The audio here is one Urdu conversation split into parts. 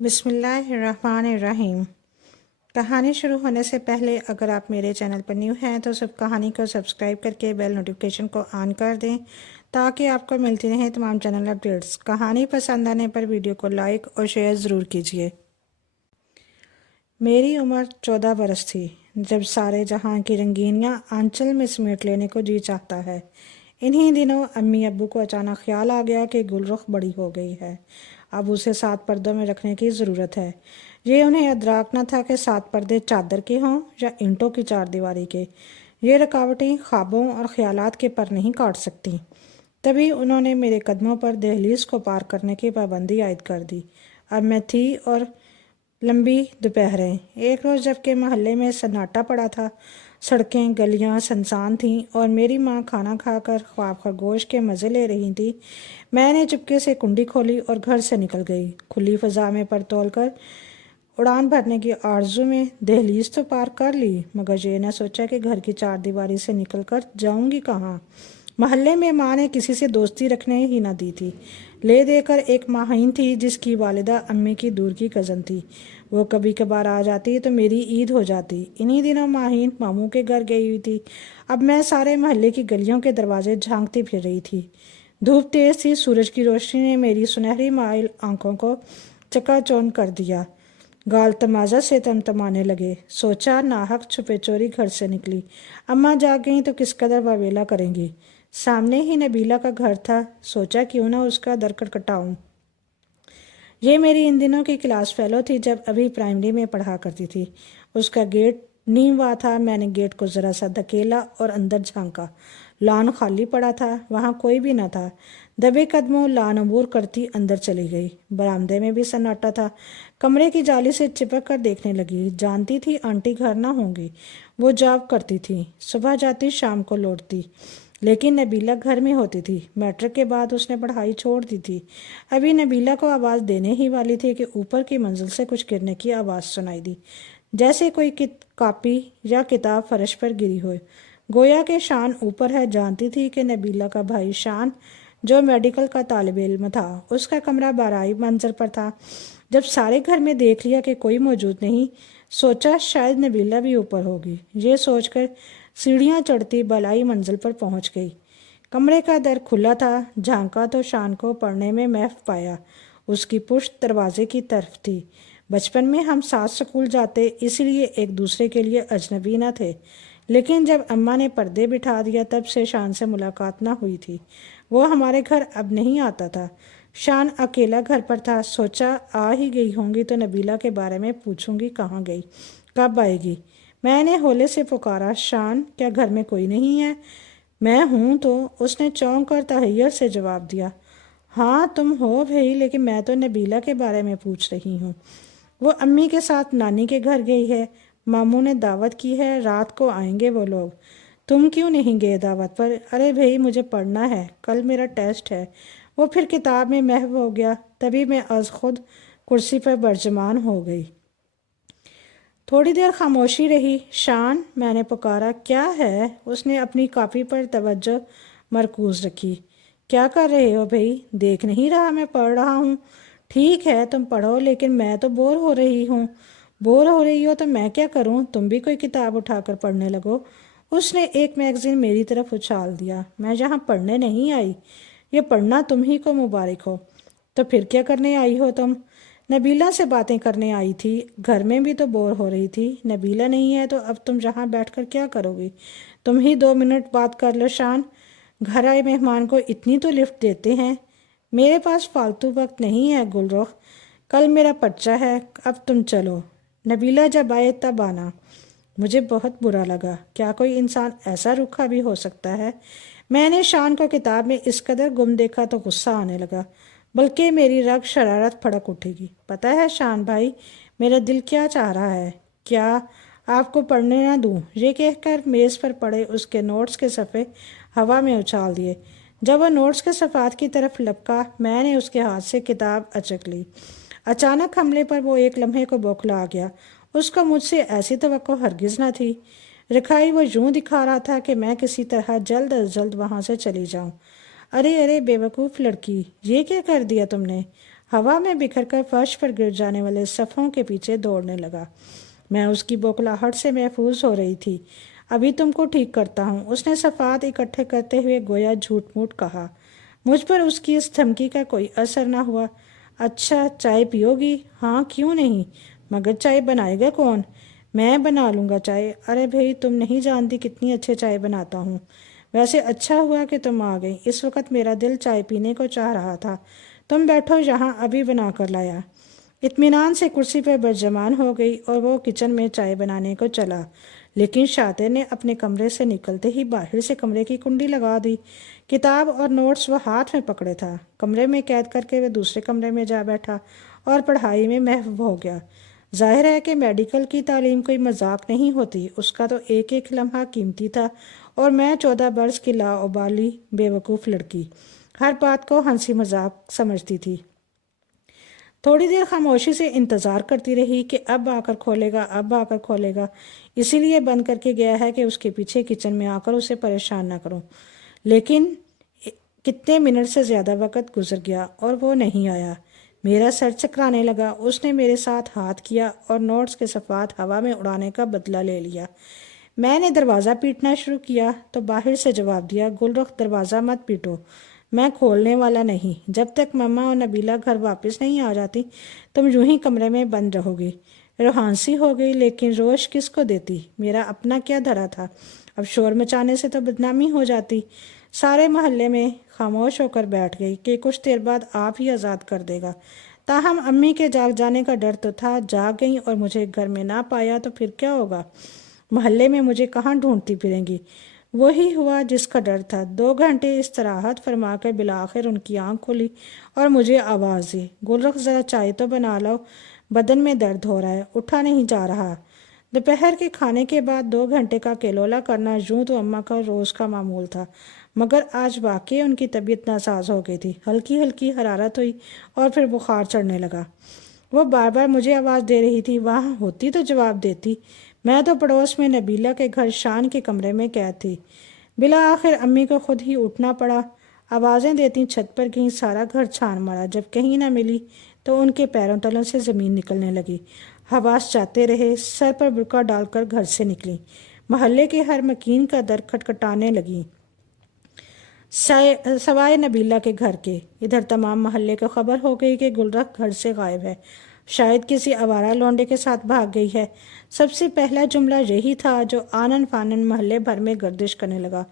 بسم اللہ الرحمن الرحیم۔ کہانی شروع ہونے سے پہلے اگر آپ میرے چینل پر نیو ہیں تو سب کہانی کو سبسکرائب کر کے بیل نوٹیفیکیشن کو آن کر دیں تاکہ آپ کو ملتی رہیں تمام چینل اپڈیٹس۔ کہانی پسند آنے پر ویڈیو کو لائک اور شیئر ضرور کیجیے۔ میری عمر 14 برس تھی جب سارے جہاں کی رنگینیاں آنچل میں سمیٹ لینے کو جی چاہتا ہے۔ انہی دنوں امی ابو کو اچانک خیال آ گیا کہ گل رخ بڑی ہو گئی ہے، اب اسے 7 پردوں میں رکھنے کی ضرورت ہے۔ یہ انہیں ادراک نہ تھا کہ 7 پردے چادر کے ہوں یا اینٹوں کی 4 دیواری کے۔ یہ رکاوٹیں خوابوں اور خیالات کے پر نہیں کاٹ سکتی۔ تبھی انہوں نے میرے قدموں پر دہلیز کو پار کرنے کی پابندی عائد کر دی۔ اب میں تھی اور لمبی دوپہریں۔ ایک روز جب کہ محلے میں سناٹا پڑا تھا، سڑکیں گلیاں سنسان تھیں اور میری ماں کھانا کھا کر خواب خرگوش کے مزے لے رہی تھی، میں نے چپکے سے کنڈی کھولی اور گھر سے نکل گئی۔ کھلی فضا میں پر تول کر اڑان بھرنے کی آرزو میں دہلیز تو پار کر لی، مگر یہ نہ سوچا کہ گھر کی 4 دیواری سے نکل کر جاؤں گی کہاں۔ محلے میں ماں نے کسی سے دوستی رکھنے ہی نہ دی تھی۔ لے دے کر ایک ماہین تھی جس کی والدہ امی کی دور کی کزن تھی۔ وہ کبھی کبھار آ جاتی تو میری عید ہو جاتی۔ انہی دنوں ماہین ماموں کے گھر گئی ہوئی تھی۔ اب میں سارے محلے کی گلیوں کے دروازے جھانکتی پھر رہی تھی۔ دھوپ تیز تھی، سورج کی روشنی نے میری سنہری مائل آنکھوں کو چکا چوند کر دیا۔ گال تمازہ سے تمتمانے لگے۔ سوچا ناحق چھپے چوری گھر سے نکلی، اماں جاگ گئیں تو کس قدر واویلا کریں گی۔ سامنے ہی نبیلہ کا گھر تھا، سوچا کیوں نہ اس کا در کھٹکھٹاؤں۔ یہ میری ان دنوں کی کلاس فیلو تھی جب ابھی پرائمری میں پڑھا کرتی تھی۔ اس کا گیٹ نیم ہوا تھا۔ میں نے گیٹ کو ذرا سا دھکیلا اور اندر جھانکا۔ لان خالی پڑا تھا، وہاں کوئی بھی نہ تھا۔ دبے قدموں لان عبور کرتی اندر چلی گئی۔ برآمدے میں بھی سناٹا تھا۔ کمرے کی جالی سے چپک کر دیکھنے لگی۔ جانتی تھی آنٹی گھر نہ ہوں گی، وہ جاب کرتی تھی، صبح جاتی شام کو لوٹتی۔ لیکن نبیلہ گھر میں ہوتی تھی۔ میٹرک کے بعد اس نے پڑھائی چھوڑ دی تھی۔ ابھی نبیلہ کو آواز دینے ہی والی تھی کہ اوپر کی منزل سے کچھ گرنے کی آواز سنائی دی، جیسے کوئی کاپی یا کتاب فرش پر گری ہوئے۔ گویا کہ شان اوپر ہے۔ جانتی تھی کہ نبیلہ کا بھائی شان جو میڈیکل کا طالب علم تھا، اس کا کمرہ 12ویں منزل پر تھا۔ جب سارے گھر میں دیکھ لیا کہ کوئی موجود نہیں، سوچا شاید نبیلہ بھی اوپر ہوگی۔ یہ سوچ کر سیڑھیاں چڑھتی 12ویں منزل پر پہنچ گئی۔ کمرے کا در کھلا تھا۔ جھانکا تو شان کو پڑھنے میں محو پایا۔ اس کی پشت دروازے کی طرف تھی۔ بچپن میں ہم ساتھ سکول جاتے، اس لیے ایک دوسرے کے لیے اجنبی نہ تھے، لیکن جب اماں نے پردے بٹھا دیا تب سے شان سے ملاقات نہ ہوئی تھی۔ وہ ہمارے گھر اب نہیں آتا تھا۔ شان اکیلا گھر پر تھا۔ سوچا آ ہی گئی ہوں گی تو نبیلہ کے بارے میں پوچھوں گی، کہاں گئی، کب آئے گی۔ میں نے ہولے سے پکارا، شان کیا گھر میں کوئی نہیں ہے؟ میں ہوں تو، اس نے چونک کر تحیر سے جواب دیا۔ ہاں تم ہو بھئی، لیکن میں تو نبیلہ کے بارے میں پوچھ رہی ہوں۔ وہ امی کے ساتھ نانی کے گھر گئی ہے، ماموں نے دعوت کی ہے، رات کو آئیں گے وہ لوگ۔ تم کیوں نہیں گئے دعوت پر؟ ارے بھئی مجھے پڑھنا ہے، کل میرا ٹیسٹ ہے۔ وہ پھر کتاب میں محو ہو گیا۔ تبھی میں از خود کرسی پر برجمان ہو گئی۔ تھوڑی دیر خاموشی رہی۔ شان، میں نے پکارا، کیا ہے؟ اس نے اپنی کاپی پر توجہ مرکوز رکھی۔ کیا کر رہے ہو بھئی؟ دیکھ نہیں رہا میں پڑھ رہا ہوں؟ ٹھیک ہے تم پڑھو، لیکن میں تو بور ہو رہی ہوں۔ بور ہو رہی ہو تو میں کیا کروں؟ تم بھی کوئی کتاب اٹھا کر پڑھنے لگو۔ اس نے ایک میگزین میری طرف اچھال دیا۔ میں یہاں پڑھنے نہیں آئی، یہ پڑھنا تم ہی کو مبارک ہو۔ تو پھر کیا کرنے آئی ہو تم؟ نبیلہ سے باتیں کرنے آئی تھی۔ گھر میں بھی تو بور ہو رہی تھی۔ نبیلہ نہیں ہے تو اب تم یہاں بیٹھ کر کیا کرو گی؟ تم ہی 2 منٹ بات کر لو شان، گھر آئے مہمان کو اتنی تو لفٹ دیتے ہیں۔ میرے پاس فالتو وقت نہیں ہے گل رخ، کل میرا پرچہ ہے، اب تم چلو۔ نبیلہ جب آئے تب آنا۔ مجھے بہت برا لگا، کیا کوئی انسان ایسا روکھا بھی ہو سکتا ہے؟ میں نے شان کو کتاب میں اس قدر گم دیکھا تو غصہ آنے لگا، بلکہ میری رگ شرارت پھڑک اٹھے گی۔ پتہ ہے شان بھائی، میرا دل کیا چاہ رہا ہے؟ کیا آپ کو پڑھنے نہ دوں؟ یہ کہہ کر میز پر پڑے اس کے نوٹس کے صفحے ہوا میں اچھال دیے۔ جب وہ نوٹس کے صفحات کی طرف لپکا، میں نے اس کے ہاتھ سے کتاب اچک لی۔ اچانک حملے پر وہ ایک لمحے کو بوکھلا گیا۔ اس کو مجھ سے ایسی توقع ہرگز نہ تھی۔ رکھائی وہ یوں دکھا رہا تھا کہ میں کسی طرح جلد از جلد وہاں سے چلی جاؤں۔ ارے ارے بے وقوف لڑکی، یہ کیا کر دیا تم نے؟ ہوا میں بکھر کر فرش پر گر جانے والے صفوں کے پیچھے دوڑنے لگا۔ میں اس کی بوکھلاہٹ سے محفوظ ہو رہی تھی۔ ابھی تم کو ٹھیک کرتا ہوں، اس نے صفات اکٹھے کرتے ہوئے گویا جھوٹ موٹ کہا۔ مجھ پر اس کی اس دھمکی کا کوئی اثر نہ ہوا۔ اچھا، چائے پیو گی؟ ہاں، کیوں نہیں، مگر چائے بنائے گا کون؟ میں بنا لوں گا چائے۔ ارے بھئی، تم نہیں جانتی کتنی اچھے چائے بناتا ہوں۔ ویسے اچھا ہوا کہ تم آ گئی، اس وقت میرا دل چائے پینے کو چاہ رہا تھا۔ تم بیٹھو یہاں، ابھی بنا کر لایا۔ اطمینان سے کرسی پر برجمان ہو گئی اور وہ کچن میں چائے بنانے کو چلا، لیکن شاطر نے اپنے کمرے سے نکلتے ہی باہر سے کمرے کی کنڈی لگا دی۔ کتاب اور نوٹس وہ ہاتھ میں پکڑے تھا۔ کمرے میں قید کر کے وہ دوسرے کمرے میں جا بیٹھا اور پڑھائی میں محو ہو گیا۔ ظاہر ہے کہ میڈیکل کی تعلیم کوئی مذاق نہیں ہوتی، اس کا تو ایک ایک لمحہ قیمتی تھا، اور میں 14 برس کی لاابالی بے وقوف لڑکی ہر بات کو ہنسی مذاق سمجھتی تھی۔ تھوڑی دیر خاموشی سے انتظار کرتی رہی کہ اب آ کر کھولے گا، اب آ کر کھولے گا، اسی لیے بند کر کے گیا ہے کہ اس کے پیچھے کچن میں آ کر اسے پریشان نہ کروں۔ لیکن کتنے منٹ سے زیادہ وقت گزر گیا اور وہ نہیں آیا۔ میرا سر چکرانے لگا۔ اس نے میرے ساتھ ہاتھ کیا اور نوٹس کے صفحات ہوا میں اڑانے کا بدلہ لے لیا۔ میں نے دروازہ پیٹنا شروع کیا تو باہر سے جواب دیا، گلرخ، دروازہ مت پیٹو، میں کھولنے والا نہیں۔ جب تک مما اور نبیلہ گھر واپس نہیں آ جاتی تم یوں ہی کمرے میں بند رہو گی۔ روحانسی ہو گئی، لیکن روش کس کو دیتی؟ میرا اپنا کیا دھرا تھا؟ اب شور مچانے سے تو بدنامی ہو جاتی۔ سارے محلے میں خاموش ہو کر بیٹھ گئی کہ کچھ دیر بعد آپ ہی آزاد کر دے گا۔ تاہم امی کے جاگ جانے کا ڈر تو تھا۔ جاگ گئیں اور مجھے گھر میں نہ پایا تو پھر کیا ہوگا؟ محلے میں مجھے کہاں ڈھونڈتی پھریں گی؟ وہی ہوا جس کا ڈر تھا۔ 2 گھنٹے استراحت فرما کر بالآخر ان کی آنکھ کھلی اور مجھے آواز دی، گلرخ، ذرا چائے تو بنا لو، بدن میں درد ہو رہا ہے، اٹھا نہیں جا رہا۔ دوپہر کے کھانے کے بعد 2 گھنٹے کا کیلولا کرنا یوں تو اماں کا روز کا معمول تھا، مگر آج واقعی ان کی طبیعت ناساز ہو گئی تھی۔ ہلکی ہلکی حرارت ہوئی اور پھر بخار چڑھنے لگا۔ وہ بار بار مجھے آواز دے رہی تھی، وہاں ہوتی تو جواب دیتی۔ میں تو پڑوس میں نبیلہ کے گھر شان کے کمرے میں قید تھی۔ بالآخر امی کو خود ہی اٹھنا پڑا۔ آوازیں دیتی چھت پر گئیں، سارا گھر چھان مارا، جب کہیں نہ ملی تو ان کے پیروں تلوں سے زمین نکلنے لگی۔ حواس جاتے رہے، سر پر برقع ڈال کر گھر سے نکلی، محلے کے ہر مکین کا در کھٹکھٹانے لگی سوائے نبیلہ کے گھر کے۔ ادھر تمام محلے کو خبر ہو گئی کہ گلرخ گھر سے غائب ہے، شاید کسی آوارہ لونڈے کے ساتھ بھاگ گئی ہے۔ سب سے پہلا جملہ یہی تھا جو آنن فانن محلے بھر میں گردش کرنے لگا۔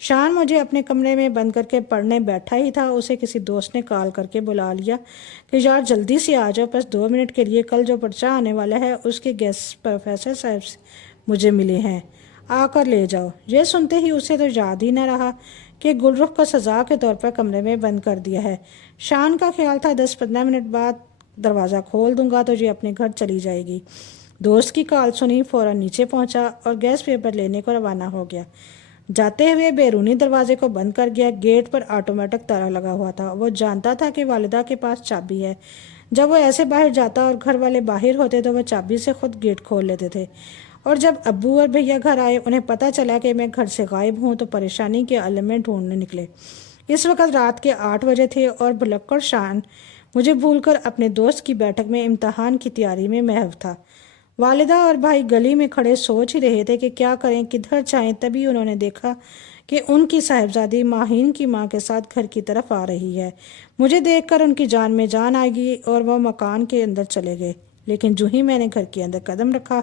شان مجھے اپنے کمرے میں بند کر کے پڑھنے بیٹھا ہی تھا، اسے کسی دوست نے کال کر کے بلا لیا کہ یار جلدی سے آ جاؤ، بس 2 منٹ کے لیے، کل جو پرچہ آنے والا ہے اس کے گیسٹ پروفیسر صاحب مجھے ملے ہیں، آ کر لے جاؤ۔ یہ سنتے ہی اسے تو یاد ہی نہ رہا کہ گلرخ کو سزا کے طور پر کمرے میں بند کر دیا ہے۔ شان کا خیال تھا 10-15 منٹ بعد دروازہ کھول دوں گا تو یہ اپنے گھر چلی جائے گی۔ دوست کی کال سنی، فوراً نیچے پہنچا اور گیس پیپر لینے کو روانہ ہو گیا۔ جاتے ہوئے بیرونی دروازے کو بند کر گیا۔ گیٹ پر آٹومیٹک تالا لگا ہوا تھا۔ وہ جانتا تھا کہ والدہ کے پاس چابی ہے۔ جب وہ ایسے باہر جاتا اور گھر والے باہر ہوتے تو وہ چابی سے خود گیٹ کھول لیتے تھے، اور جب ابو اور بھیا گھر آئے، انہیں پتہ چلا کہ میں گھر سے غائب ہوں تو پریشانی کے عالم میں ڈھونڈنے نکلے۔ اس وقت رات کے 8 بجے تھے اور بھلکڑ شان مجھے بھول کر اپنے دوست کی بیٹھک میں امتحان کی تیاری میں محو تھا۔ والدہ اور بھائی گلی میں کھڑے سوچ ہی رہے تھے کہ کیا کریں، کدھر جائیں۔ تبھی انہوں نے دیکھا کہ ان کی صاحبزادی ماہین کی ماں کے ساتھ گھر کی طرف آ رہی ہے۔ مجھے دیکھ کر ان کی جان میں جان آ گئی اور وہ مکان کے اندر چلے گئے، لیکن جو ہی میں نے گھر کے اندر قدم رکھا،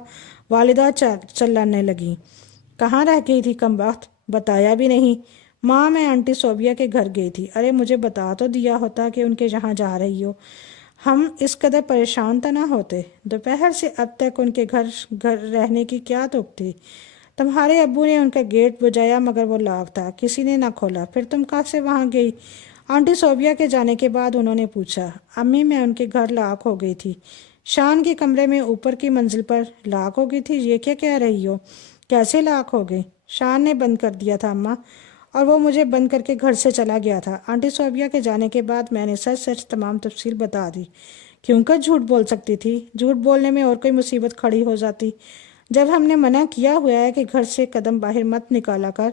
والدہ چلانے لگی، کہاں رہ گئی تھی کم وقت، بتایا بھی نہیں۔ ماں، میں آنٹی صوبیہ کے گھر گئی تھی۔ ارے مجھے بتا تو دیا ہوتا کہ ان کے یہاں جا رہی ہو، ہم اس قدر پریشان تو نہ ہوتے۔ دوپہر سے اب تک ان کے گھر رہنے کی کیا تک تھی؟ تمہارے ابو نے ان کا گیٹ بجایا مگر وہ لاک تھا، کسی نے نہ کھولا۔ پھر تم کہاں سے وہاں گئی؟ آنٹی صوبیہ کے جانے کے بعد انہوں نے پوچھا۔ امی، میں ان کے گھر لاک ہو گئی تھی، شان کے کمرے میں اوپر کی منزل پر لاک ہو گئی تھی؟ یہ کیا کہہ رہی ہو؟ کیسے لاک ہو گئی؟ شان نے بند کر دیا تھا اماں، اور وہ مجھے بند کر کے گھر سے چلا گیا تھا۔ آنٹی صوبیہ کے جانے کے بعد میں نے سچ سچ تمام تفصیل بتا دی۔ کیوں کر جھوٹ بول سکتی تھی؟ جھوٹ بولنے میں اور کوئی مصیبت کھڑی ہو جاتی؟ جب ہم نے منع کیا ہوا ہے کہ گھر سے قدم باہر مت نکالا کر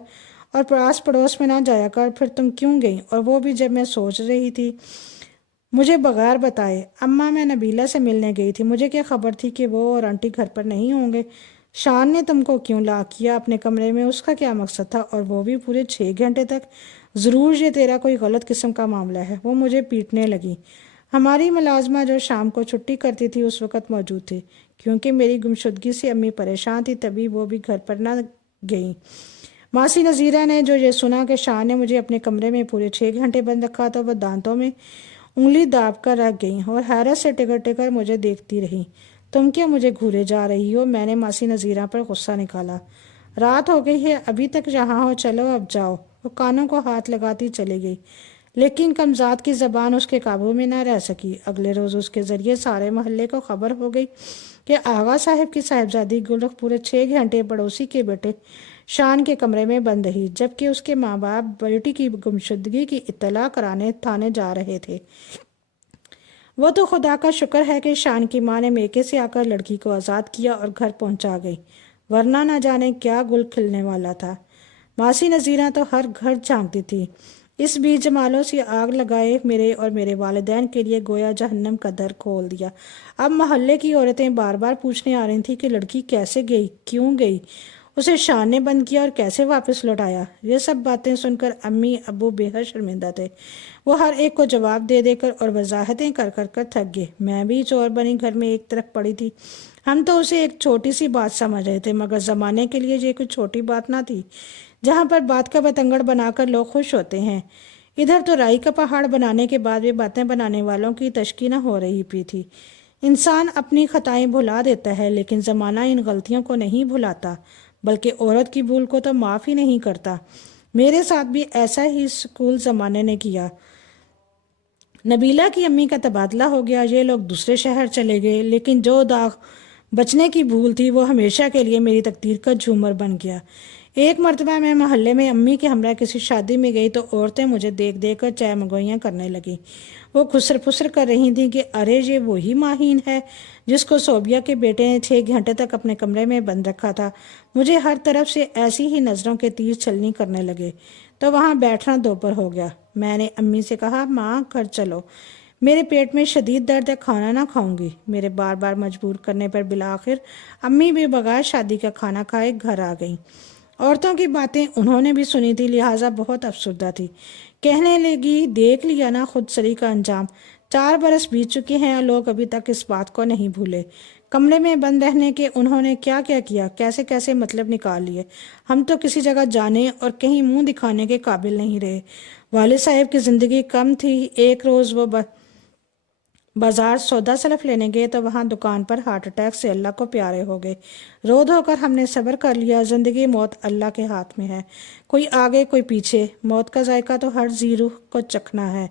اور پاس پڑوس میں نہ جایا کر، پھر تم کیوں گئی؟ اور وہ بھی جب میں سوچ رہی تھی مجھے بغیر بتائے۔ اماں میں نبیلہ سے ملنے گئی تھی، مجھے کیا خبر تھی کہ وہ اور آنٹی گھر پر نہیں ہوں گے؟ شان نے تم کو کیوں لاک کیا اپنے کمرے میں؟ اس کا کیا مقصد تھا؟ اور وہ بھی پورے 6 گھنٹے تک؟ ضرور یہ تیرا کوئی غلط قسم کا معاملہ ہے۔ وہ مجھے پیٹنے لگی۔ ہماری ملازمہ جو شام کو چھٹی کرتی تھی اس وقت موجود تھی۔ کیونکہ میری گمشدگی سے امی پریشان تھی تبھی وہ بھی گھر پر نہ گئیں۔ ماسی نذیرہ نے جو یہ سنا کہ شان نے مجھے اپنے کمرے میں پورے 6 گھنٹے بند رکھا تو وہ دانتوں میں انگلی داب کر رکھ گئیں اور حیرت سے ٹکر ٹکر مجھے دیکھتی رہیں۔ تم کیا مجھے گھورے جا رہی ہو؟ میں نے ماسی نذیرہ پر غصہ نکالا۔ رات ہو گئی ہے، ابھی تک یہاں ہو، چلو اب جاؤ۔ وہ کانوں کو ہاتھ لگاتی چلی گئی، لیکن کمزاد کی زبان اس کے قابو میں نہ رہ سکی۔ اگلے روز اس کے ذریعے سارے محلے کو خبر ہو گئی کہ آغا صاحب کی صاحبزادی گلرخ پورے 6 گھنٹے پڑوسی کے بیٹے شان کے کمرے میں بند رہی، جبکہ اس کے ماں باپ بیٹی کی گمشدگی کی اطلاع کرانے تھانے جا رہے تھے۔ وہ تو خدا کا شکر ہے کہ شان کی ماں نے میکے سے آ کر لڑکی کو آزاد کیا اور گھر پہنچا گئی، ورنہ نہ جانے کیا گل کھلنے والا تھا۔ ماسی نذیرہ تو ہر گھر جھانکتی تھی۔ اس بیچ جمالوں سے آگ لگائے میرے اور میرے والدین کے لیے گویا جہنم کا در کھول دیا۔ اب محلے کی عورتیں بار بار پوچھنے آ رہی تھیں کہ لڑکی کیسے گئی، کیوں گئی، اسے شان نے بند کیا اور کیسے واپس لوٹایا۔ یہ سب باتیں سن کر امی ابو بے حد شرمندہ تھے۔ وہ ہر ایک کو جواب دے دے کر اور وضاحتیں کر کر تھک گئے۔ میں بھی چور بنی گھر میں ایک طرف پڑی تھی۔ ہم تو اسے ایک چھوٹی سی بات سمجھ رہے تھے، مگر زمانے کے لیے یہ کوئی چھوٹی بات نہ تھی جہاں پر بات کا بتنگڑ بنا کر لوگ خوش ہوتے ہیں۔ ادھر تو رائی کا پہاڑ بنانے کے بعد بھی باتیں بنانے والوں کی تشکیل ہو رہی پی تھی۔ انسان اپنی خطائیں بھلا دیتا ہے، لیکن زمانہ ان غلطیوں کو نہیں بھلاتا، بلکہ عورت کی بھول کو تو معاف ہی نہیں کرتا۔ میرے ساتھ بھی ایسا ہی اسکول زمانے نے کیا۔ نبیلہ کی امی کا تبادلہ ہو گیا، یہ لوگ دوسرے شہر چلے گئے، لیکن جو داغ بچنے کی بھول تھی وہ ہمیشہ کے لیے میری تقدیر کا جھومر بن گیا۔ ایک مرتبہ میں محلے میں امی کے ہمراہ کسی شادی میں گئی تو عورتیں مجھے دیکھ دیکھ کر چائے مگوئیاں کرنے لگیں۔ وہ خسر پھسر کر رہی تھیں کہ ارے یہ وہی ماہین ہے جس کو صوبیہ کے بیٹے نے 6 گھنٹے تک اپنے کمرے میں بند رکھا تھا۔ مجھے ہر طرف سے ایسی ہی نظروں کے تیر چلنی کرنے لگے تو وہاں بیٹھنا دوپہر ہو گیا۔ میں نے امی سے کہا، ماں گھر چلو، میرے پیٹ میں شدید درد ہے، کھانا نہ کھاؤں گی۔ میرے بار بار مجبور کرنے پر بالآخر امی بھی بغیر شادی کا کھانا کھائے گھر آ گئیں۔ عورتوں کی باتیں انہوں نے بھی سنی تھی، لہٰذا بہت افسردہ تھی۔ کہنے لگی، دیکھ لیا نا خود سری کا انجام، 4 برس بیت چکے ہیں اور لوگ ابھی تک اس بات کو نہیں بھولے۔ کمرے میں بند رہنے کے انہوں نے کیا کیا کیا، کیسے کیسے مطلب نکال لیے۔ ہم تو کسی جگہ جانے اور کہیں منہ دکھانے کے قابل نہیں رہے۔ والد صاحب کی زندگی کم تھی۔ ایک روز وہ بازار سودا سلف لینے گئے تو وہاں دکان پر ہارٹ اٹیک سے اللہ کو پیارے ہو گئے۔ رو دھو کر ہم نے صبر کر لیا۔ زندگی موت اللہ کے ہاتھ میں ہے، کوئی آگے کوئی پیچھے، موت کا ذائقہ تو ہر ذی روح کو چکھنا ہے۔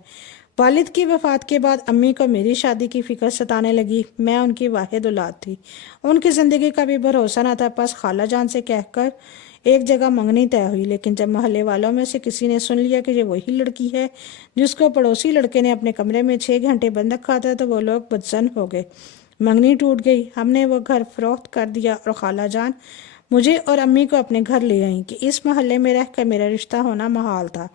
والد کی وفات کے بعد امی کو میری شادی کی فکر ستانے لگی۔ میں ان کی واحد اولاد تھی، ان کی زندگی کا بھی بھروسہ نہ تھا۔ پس خالہ جان سے کہہ کر ایک جگہ منگنی طے ہوئی، لیکن جب محلے والوں میں سے کسی نے سن لیا کہ یہ وہی لڑکی ہے جس کو پڑوسی لڑکے نے اپنے کمرے میں 6 گھنٹے بند رکھا تھا تو وہ لوگ بدظن ہو گئے۔ منگنی ٹوٹ گئی۔ ہم نے وہ گھر فروخت کر دیا اور خالہ جان مجھے اور امی کو اپنے گھر لے آئیں کہ اس محلے میں رہ کر میرا رشتہ ہونا محال تھا۔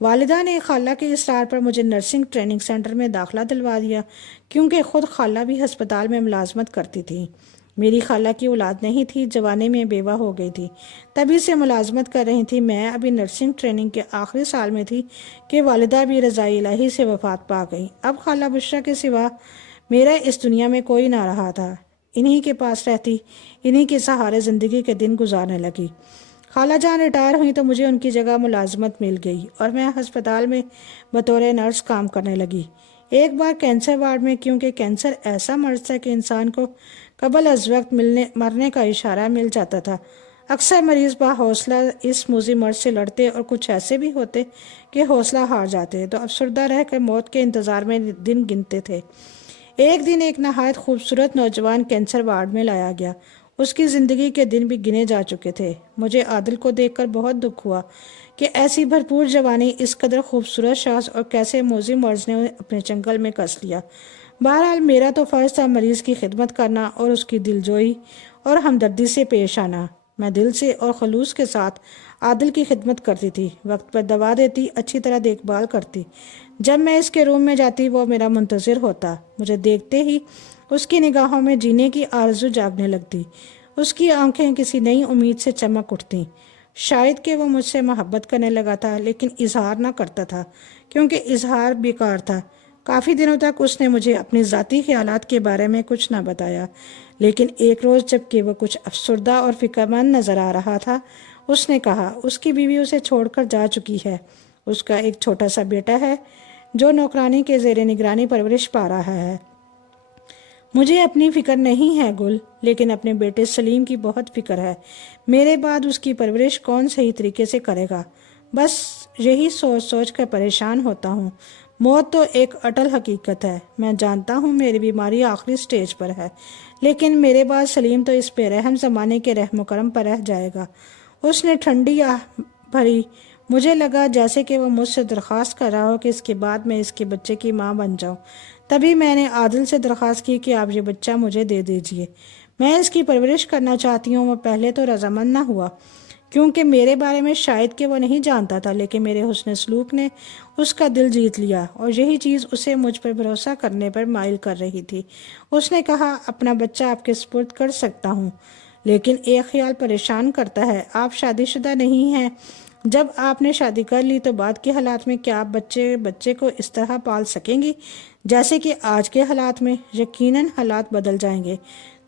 والدہ نے خالہ کے اصرار پر مجھے نرسنگ ٹریننگ سینٹر میں داخلہ دلوا دیا، کیونکہ خود خالہ بھی ہسپتال میں ملازمت کرتی تھی۔ میری خالہ کی اولاد نہیں تھی، جوانی میں بیوہ ہو گئی تھی، تبھی سے ملازمت کر رہی تھی۔ میں ابھی نرسنگ ٹریننگ کے آخری سال میں تھی کہ والدہ بھی رضائے الہی سے وفات پا گئی۔ اب خالہ بشریٰ کے سوا میرا اس دنیا میں کوئی نہ رہا تھا۔ انہی کے پاس رہتی، انہی کے سہارے زندگی کے دن گزارنے لگی۔ خالہ جان ریٹائر ہوئی تو مجھے ان کی جگہ ملازمت مل گئی اور میں ہسپتال میں بطور نرس کام کرنے لگی۔ ایک بار کینسر وارڈ میں، کیونکہ کینسر ایسا مرض ہے کہ انسان کو قبل از وقت مرنے کا اشارہ مل جاتا تھا۔ اکثر مریض با حوصلہ اس موذی مرض سے لڑتے اور کچھ ایسے بھی ہوتے کہ حوصلہ ہار جاتے تو افسردہ رہ کر موت کے انتظار میں دن گنتے تھے۔ ایک دن ایک نہایت خوبصورت نوجوان کینسر وارڈ میں لایا گیا۔ اس کی زندگی کے دن بھی گنے جا چکے تھے۔ مجھے عادل کو دیکھ کر بہت دکھ ہوا کہ ایسی بھرپور جوانی، اس قدر خوبصورت شخص اور کیسے موذی مرض نے اپنے چنگل میں کس لیا۔ بہرحال میرا تو فرض تھا مریض کی خدمت کرنا اور اس کی دلجوئی اور ہمدردی سے پیش آنا۔ میں دل سے اور خلوص کے ساتھ عادل کی خدمت کرتی تھی، وقت پر دوا دیتی، اچھی طرح دیکھ بھال کرتی، جب میں اس کے روم میں جاتی وہ میرا منتظر ہوتا، مجھے دیکھتے ہی اس کی نگاہوں میں جینے کی آرزو جاگنے لگتی، اس کی آنکھیں کسی نئی امید سے چمک اٹھتیں۔ شاید کہ وہ مجھ سے محبت کرنے لگا تھا، لیکن اظہار نہ کرتا تھا کیونکہ اظہار بیکار تھا۔ کافی دنوں تک اس نے مجھے اپنے ذاتی خیالات کے بارے میں کچھ نہ بتایا، لیکن ایک روز جب کہ وہ کچھ افسردہ اور فکر مند نظر آ رہا تھا، اس نے کہا اس کی بیوی اسے چھوڑ کر جا چکی ہے۔ اس کا ایک چھوٹا سا بیٹا ہے جو نوکرانی کے زیر نگرانی پرورش پا رہا ہے۔ مجھے اپنی فکر نہیں ہے گل، لیکن اپنے بیٹے سلیم کی بہت فکر ہے۔ میرے بعد اس کی پرورش کون صحیح طریقے سے کرے گا؟ بس یہی سوچ سوچ کر پریشان ہوتا ہوں۔ موت تو ایک اٹل حقیقت ہے۔ میں جانتا ہوں میری بیماری آخری سٹیج پر ہے، لیکن میرے بعد سلیم تو اس بے رحم زمانے کے رحم و کرم پر رہ جائے گا۔ اس نے ٹھنڈی آہ بھری۔ مجھے لگا جیسے کہ وہ مجھ سے درخواست کر رہا ہو کہ اس کے بعد میں اس کے بچے کی ماں بن جاؤں۔ تبھی میں نے عادل سے درخواست کی کہ آپ یہ بچہ مجھے دے دیجئے، میں اس کی پرورش کرنا چاہتی ہوں۔ وہ پہلے تو رضامند نہ ہوا، کیونکہ میرے بارے میں شاید کہ وہ نہیں جانتا تھا، لیکن میرے حسن سلوک نے اس کا دل جیت لیا، اور یہی چیز اسے مجھ پر بھروسہ کرنے پر مائل کر رہی تھی۔ اس نے کہا اپنا بچہ آپ کے سپرد کر سکتا ہوں، لیکن ایک خیال پریشان کرتا ہے۔ آپ شادی شدہ نہیں ہیں۔ جب آپ نے شادی کر لی تو بعد کے حالات میں کیا آپ بچے کو اس طرح پال سکیں گی جیسے کہ آج کے حالات میں؟ یقیناً حالات بدل جائیں گے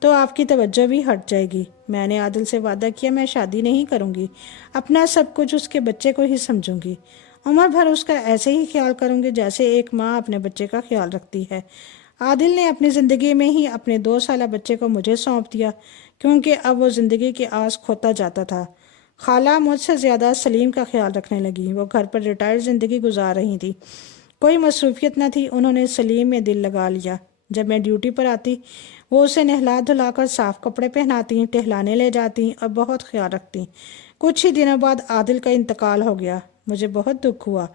تو آپ کی توجہ بھی ہٹ جائے گی۔ میں نے عادل سے وعدہ کیا میں شادی نہیں کروں گی، اپنا سب کچھ اس کے بچے کو ہی سمجھوں گی، عمر بھر اس کا ایسے ہی خیال کروں گی جیسے ایک ماں اپنے بچے کا خیال رکھتی ہے۔ عادل نے اپنی زندگی میں ہی اپنے 2 سالہ بچے کو مجھے سونپ دیا، کیونکہ اب وہ زندگی کی آس کھوتا جاتا تھا۔ خالہ مجھ سے زیادہ سلیم کا خیال رکھنے لگی۔ وہ گھر پر ریٹائرڈ زندگی گزار رہی تھی، کوئی مصروفیت نہ تھی۔ انہوں نے سلیم میں دل لگا لیا۔ جب میں ڈیوٹی پر آتی وہ اسے نہلا دھلا کر صاف کپڑے پہناتی، ٹہلانے لے جاتی اور بہت خیال رکھتی۔ کچھ ہی دنوں بعد عادل کا انتقال ہو گیا۔ مجھے بہت دکھ ہوا۔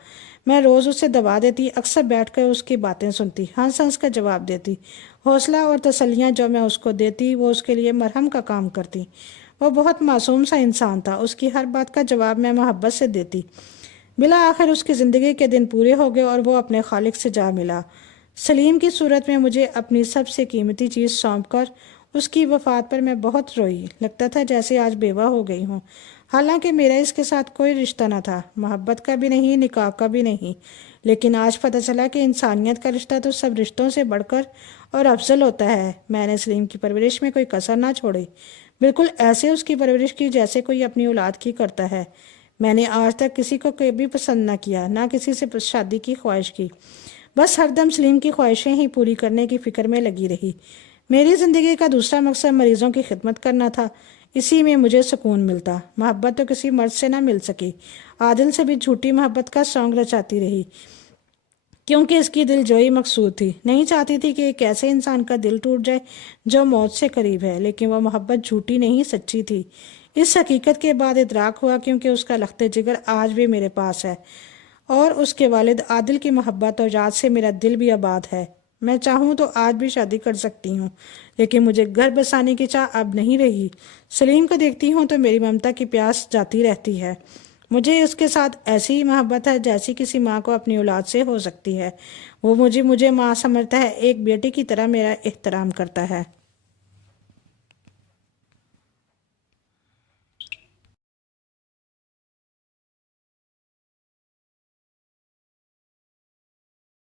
میں روز اسے دوا دیتی، اکثر بیٹھ کر اس کی باتیں سنتی، ہنس ہنس کر جواب دیتی۔ حوصلہ اور تسلیاں جو میں اس کو دیتی وہ اس کے لیے مرہم کا کام کرتی۔ وہ بہت معصوم سا انسان تھا، اس کی ہر بات کا جواب میں محبت سے دیتی۔ بالآخر اس کی زندگی کے دن پورے ہو گئے اور وہ اپنے خالق سے جا ملا۔ سلیم کی صورت میں مجھے اپنی سب سے قیمتی چیز سونپ کر اس کی وفات پر میں بہت روئی۔ لگتا تھا جیسے آج بیوہ ہو گئی ہوں، حالانکہ میرا اس کے ساتھ کوئی رشتہ نہ تھا، محبت کا بھی نہیں، نکاح کا بھی نہیں۔ لیکن آج پتہ چلا کہ انسانیت کا رشتہ تو سب رشتوں سے بڑھ کر اور افضل ہوتا ہے۔ میں نے سلیم کی پرورش میں کوئی کسر نہ چھوڑی، بالکل ایسے اس کی پرورش کی جیسے کوئی اپنی اولاد کی کرتا ہے۔ میں نے آج تک کسی کو کبھی پسند نہ کیا، نہ کسی سے شادی کی خواہش کی، بس ہر دم سلیم کی خواہشیں ہی پوری کرنے کی فکر میں لگی رہی۔ میری زندگی کا دوسرا مقصد مریضوں کی خدمت کرنا تھا، اسی میں مجھے سکون ملتا۔ محبت تو کسی مرد سے نہ مل سکی۔ عادل سے بھی جھوٹی محبت کا سونگ رچاتی رہی، کیونکہ اس کی دل جوئی مقصود تھی۔ نہیں چاہتی تھی کہ ایک ایسے انسان کا دل ٹوٹ جائے جو موت سے قریب ہے، لیکن وہ محبت جھوٹی نہیں، سچی تھی۔ اس حقیقت کے بعد ادراک ہوا کیونکہ اس کا لخت جگر آج بھی میرے پاس ہے، اور اس کے والد عادل کی محبت اور یاد سے میرا دل بھی آباد ہے۔ میں چاہوں تو آج بھی شادی کر سکتی ہوں، لیکن مجھے گھر بسانے کی چاہ اب نہیں رہی۔ سلیم کو دیکھتی ہوں تو میری ممتا کی پیاس جاتی رہتی ہے۔ مجھے اس کے ساتھ ایسی ہی محبت ہے جیسی کسی ماں کو اپنی اولاد سے ہو سکتی ہے۔ وہ مجھے ماں سمجھتا ہے، ایک بیٹی کی طرح میرا احترام کرتا ہے۔